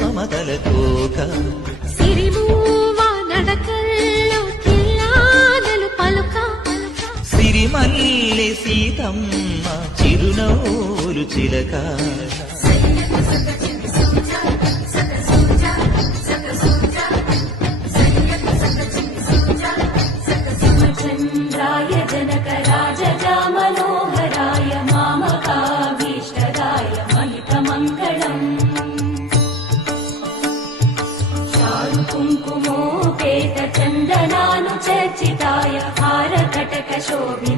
మమతల కోక సిరిమూవ నడకల్లో కిల్లాదలు పలుక సిరిమల్లె సీతమ్మ చిరునవ్వులు చిలక చంద్రాయ జనక రాజజా మనోహరాయ మామకాభీష్టదాయ మహితమంగళం చారు కుంకుమోపేత చందనాను చర్చితాయ హారకటక శోభి